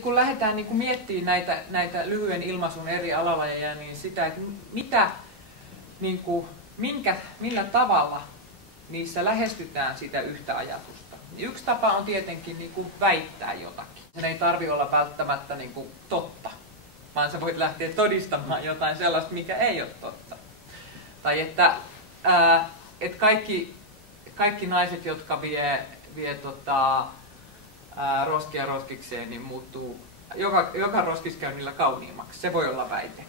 kun lähdetään niin miettimään näitä lyhyen ilmaisun eri alalajeja, niin sitä, että millä tavalla niissä lähestytään sitä yhtä ajatusta. Yksi tapa on tietenkin niin kuin väittää jotakin. Sen ei tarvitse olla välttämättä niin kuin totta, vaan sä voit lähteä todistamaan jotain sellaista, mikä ei ole totta. Tai että kaikki naiset, jotka vie roskia roskikseen, niin muuttuu joka roskiskäynnillä kauniimmaksi. Se voi olla väite.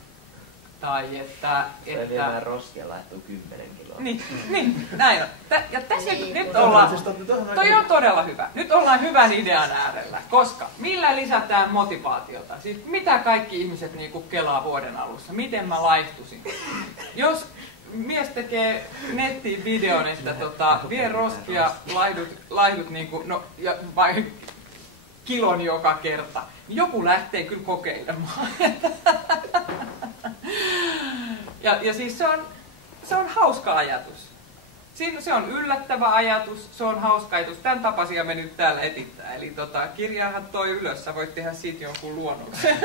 Tai että viemään roskia laittuu 10 kiloa. Niin, näin on. Ja tässä nyt ollaan, toi on todella hyvä. Nyt ollaan hyvän idean äärellä, koska millä lisätään motivaatiota? Siis mitä kaikki ihmiset niinku kelaa vuoden alussa? Miten mä laihtuisin? Jos mies tekee nettiin videon, että vie roskia, laihdut niinku, vai kilon joka kerta, niin joku lähtee kyllä kokeilemaan. Ja siis se on hauska ajatus. Se on yllättävä ajatus, se on hauska ajatus. Tämän tapaisia me nyt täällä etittää. Eli kirjaahan toi ylös, sä voit tehdä siitä jonkun luonnoksen.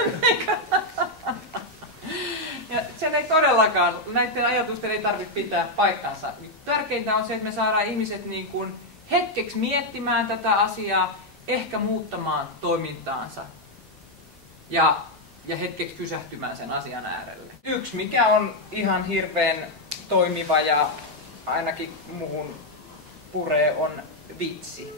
Ja sen ei todellakaan, näiden ajatusten ei tarvitse pitää paikkansa. Tärkeintä on se, että me saadaan ihmiset niin kuin hetkeksi miettimään tätä asiaa, ehkä muuttamaan toimintaansa ja hetkeksi pysähtymään sen asian äärelle. Yksi, mikä on ihan hirveän toimiva ja ainakin muuhun puree, on vitsi.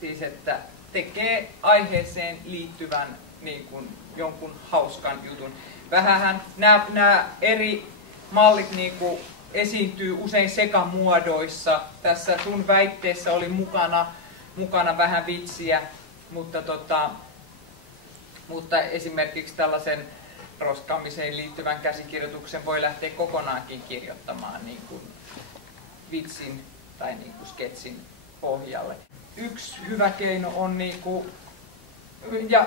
Siis että tekee aiheeseen liittyvän niin kuin jonkun hauskan jutun. Vähänhän nämä eri mallit niin kuin esiintyy usein sekamuodoissa. Tässä sun väitteessä oli mukana vähän vitsiä, mutta esimerkiksi tällaisen roskaamiseen liittyvän käsikirjoituksen voi lähteä kokonaankin kirjoittamaan niin kuin vitsin tai niin kuin sketsin pohjalle. Yksi hyvä keino on, niin kuin, ja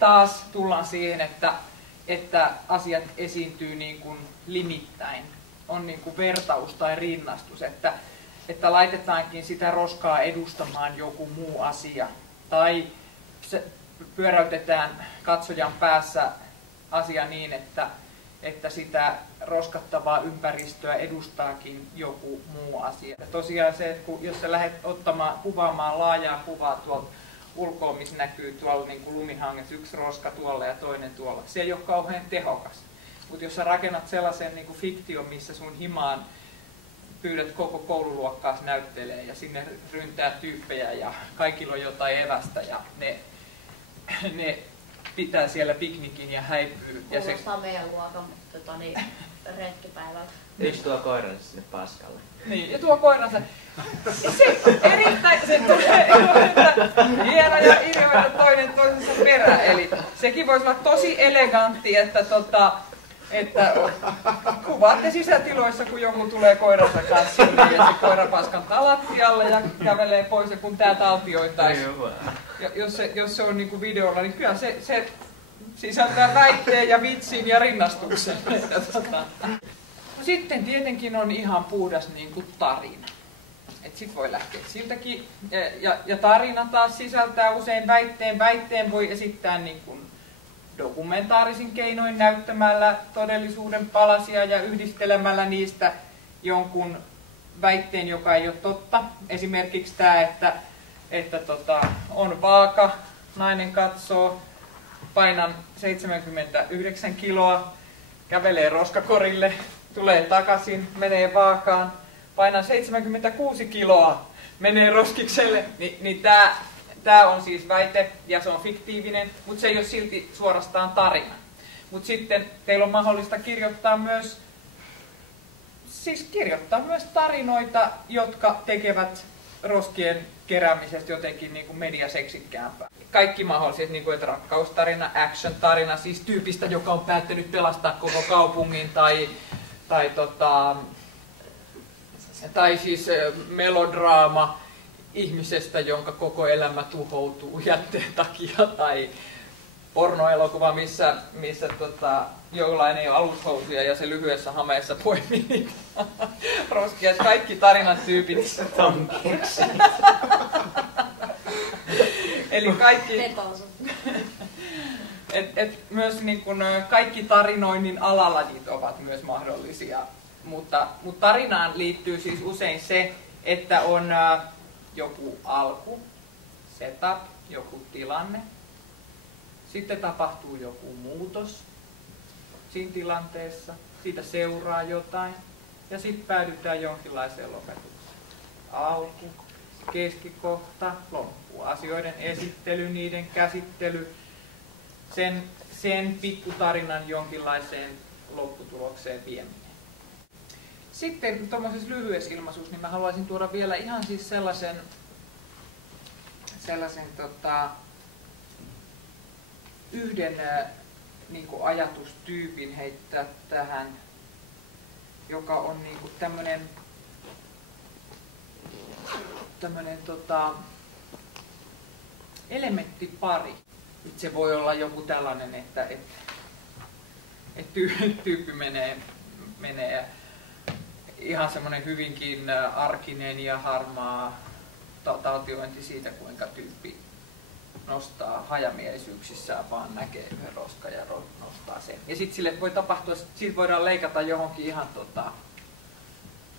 taas tullaan siihen, että asiat esiintyy niin kuin limittäin. On niin kuin vertaus tai rinnastus, että laitetaankin sitä roskaa edustamaan joku muu asia. Tai pyöräytetään katsojan päässä asia niin, että sitä roskattavaa ympäristöä edustaakin joku muu asia. Ja tosiaan se, että jos sä lähdet kuvaamaan laajaa kuvaa tuolta ulkoa, missä näkyy tuolla niin kuin lumihangessa yksi roska tuolla ja toinen tuolla, se ei ole kauhean tehokas. Mutta jos sä rakennat sellaisen niin kuin fiktion, missä sun himaan pyydät koko koululuokkaas näyttelee ja sinne ryntää tyyppejä ja kaikilla on jotain evästä ja ne pitää siellä piknikin ja häipyy. Kuulostaa meidän luokan retkipäivältä. Yksi tuo koiransa sinne paskalle. Niin, ja tuo koiransa. Se erittäin, se tulee hieno ja ilmeinen toinen toisensa perään. Eli sekin voisi olla tosi elegantti, että kuvaatte sisätiloissa, kun joku tulee koiransa kanssa ja se koira paskantaa lattialle ja kävelee pois, ja kun tää taltioitaisiin. Jos se on niin kuin videolla, niin kyllä se sisältää väitteen ja vitsin ja rinnastuksen. Sitten tietenkin on ihan puhdas niin kuin tarina. Sitten voi lähteä siltäkin. Ja tarina taas sisältää usein väitteen. Väitteen voi esittää niin kuin dokumentaarisin keinoin näyttämällä todellisuuden palasia ja yhdistelemällä niistä jonkun väitteen, joka ei ole totta. Esimerkiksi tämä, että on vaaka, nainen katsoo, painan 79 kiloa, kävelee roskakorille, tulee takaisin, menee vaakaan, painan 76 kiloa, menee roskikselle, niin tämä on siis väite ja se on fiktiivinen, mutta se ei ole silti suorastaan tarina. Mutta sitten teillä on mahdollista kirjoittaa myös tarinoita, jotka tekevät roskien keräämisestä jotenkin niin kuin mediaseksikkäämpää. Kaikki mahdolliset, niin kuin että rakkaustarina, action-tarina, siis tyypistä, joka on päättänyt pelastaa koko kaupungin, tai siis melodraama ihmisestä, jonka koko elämä tuhoutuu jätteen takia, tai pornoelokuva, missä jollain ei ole alushousuja ja se lyhyessä hameessa poimii niitä roskia. Kaikki tarinan tyypit. Eli et myös niin kun, kaikki tarinoinnin alalajit ovat myös mahdollisia, mutta tarinaan liittyy siis usein se, että on joku alku, setup, joku tilanne, sitten tapahtuu joku muutos siinä tilanteessa, siitä seuraa jotain ja sitten päädytään jonkinlaiseen lopetukseen. Alku, keskikohta, loppu, asioiden esittely, niiden käsittely, sen pikkutarinan jonkinlaiseen lopputulokseen vieminen. Sitten tuollaisessa lyhyessä ilmaisuus, niin mä haluaisin tuoda vielä ihan siis sellaisen yhden niin kuin ajatustyypin heittää tähän, joka on niin kuin tämmönen elementtipari. Se voi olla joku tällainen, että tyyppi menee ihan semmoinen hyvinkin arkinen ja harmaa taltiointi siitä, kuinka tyyppi nostaa hajamielisyyksissään, vaan näkee yhden roskan ja nostaa sen. Ja sitten sille voi tapahtua, siitä voidaan leikata johonkin ihan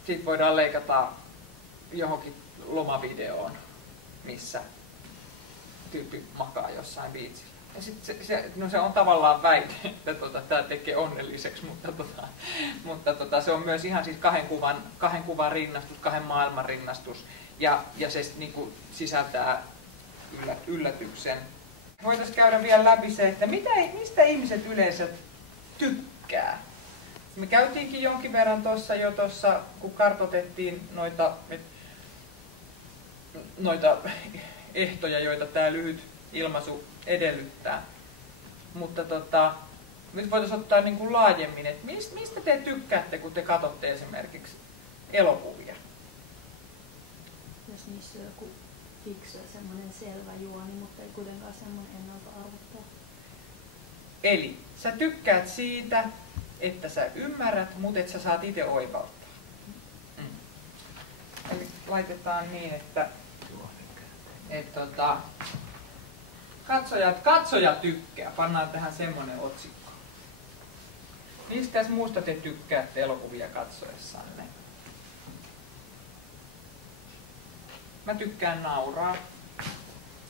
siitä voidaan leikata johonkin lomavideoon, missä tyyppi makaa jossain biitsillä. Ja sitten se on tavallaan väite, että tämä tekee onnelliseksi, mutta se on myös ihan siis kahden kuvan rinnastus, kahden maailman rinnastus, ja se niin kuin sisältää yllätyksen. Voitaisiin käydä vielä läpi se, että mistä ihmiset yleensä tykkää. Me käytiinkin jonkin verran tuossa, kun kartoitettiin noita ehtoja, joita tämä lyhyt ilmaisu edellyttää. Mutta nyt voitaisiin ottaa niin kuin laajemmin, että mistä te tykkäätte, kun te katsotte esimerkiksi elokuvia? Jos niissä on joku fiksu ja semmoinen selvä juoni, mutta ei kuitenkaan semmoinen ennalta arvottava. Eli sä tykkäät siitä, että sä ymmärrät, mutta et sä saat itse oivaltaa. Eli laitetaan niin, että katsoja tykkää. Pannaan tähän semmoinen otsikko. Mistä muusta te tykkäätte elokuvia katsoessanne? Mä tykkään nauraa,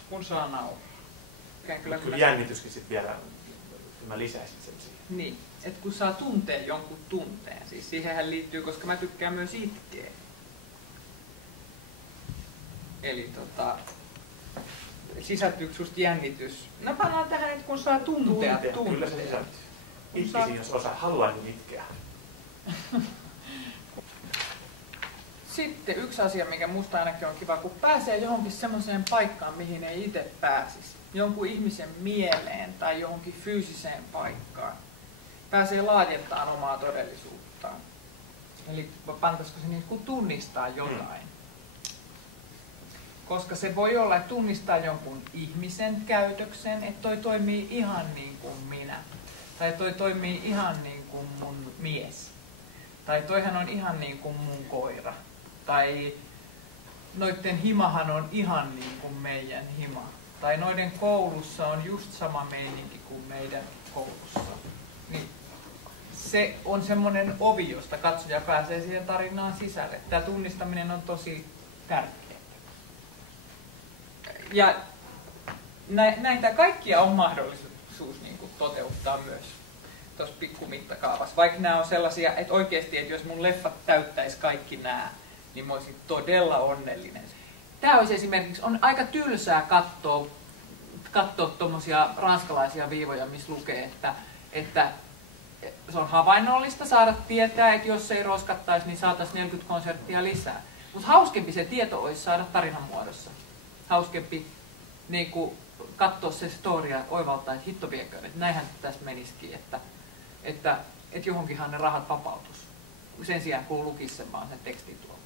kun saa nauraa. Kyllä jännityskin sitten vielä, mä lisäisin sen siihen. Niin, että kun saa tuntea jonkun tunteen, siis siihenhän liittyy, koska mä tykkään myös itkeä. Eli sisältyykö susta jännitys? No pannaan tähän, että kun saa tuntea tunteen. Kyllä se sisältyy. Itkisin, jos haluaa, niin itkeä. Sitten yksi asia, mikä musta ainakin on kiva, kun pääsee johonkin semmoiseen paikkaan, mihin ei itse pääsisi. Jonkun ihmisen mieleen tai johonkin fyysiseen paikkaan. Pääsee laajentamaan omaa todellisuuttaan. Eli pantaisiko se niin kuin tunnistaa jotain. Koska se voi olla, että tunnistaa jonkun ihmisen käytöksen, että toi toimii ihan niin kuin minä. Tai toi toimii ihan niin kuin mun mies. Tai toihan on ihan niin kuin mun koira. Tai noiden himahan on ihan niin kuin meidän hima. Tai noiden koulussa on just sama meininki kuin meidän koulussa. Niin se on semmoinen ovi, josta katsoja pääsee siihen tarinaan sisälle. Tämä tunnistaminen on tosi tärkeää. Ja näitä kaikkia on mahdollisuus niin kuin toteuttaa myös tuossa pikkumittakaavassa. Vaikka nämä on sellaisia, että oikeasti, että jos mun leffat täyttäisi kaikki nämä, niin mä olisin todella onnellinen. Tämä olisi esimerkiksi, on aika tylsää katsoa tuommoisia ranskalaisia viivoja, missä lukee, että se on havainnollista saada tietää, että jos ei roskattaisi, niin saataisiin 40 konserttia lisää. Mutta hauskempi se tieto olisi saada tarinan muodossa. Hauskempi niin kuin katsoa se storia oivaltaa, että hitto vieköön, että näinhän tässä menisikin, että johonkinhan ne rahat vapautus. Sen sijaan kun lukisi sen vaan sen tekstin tuolta.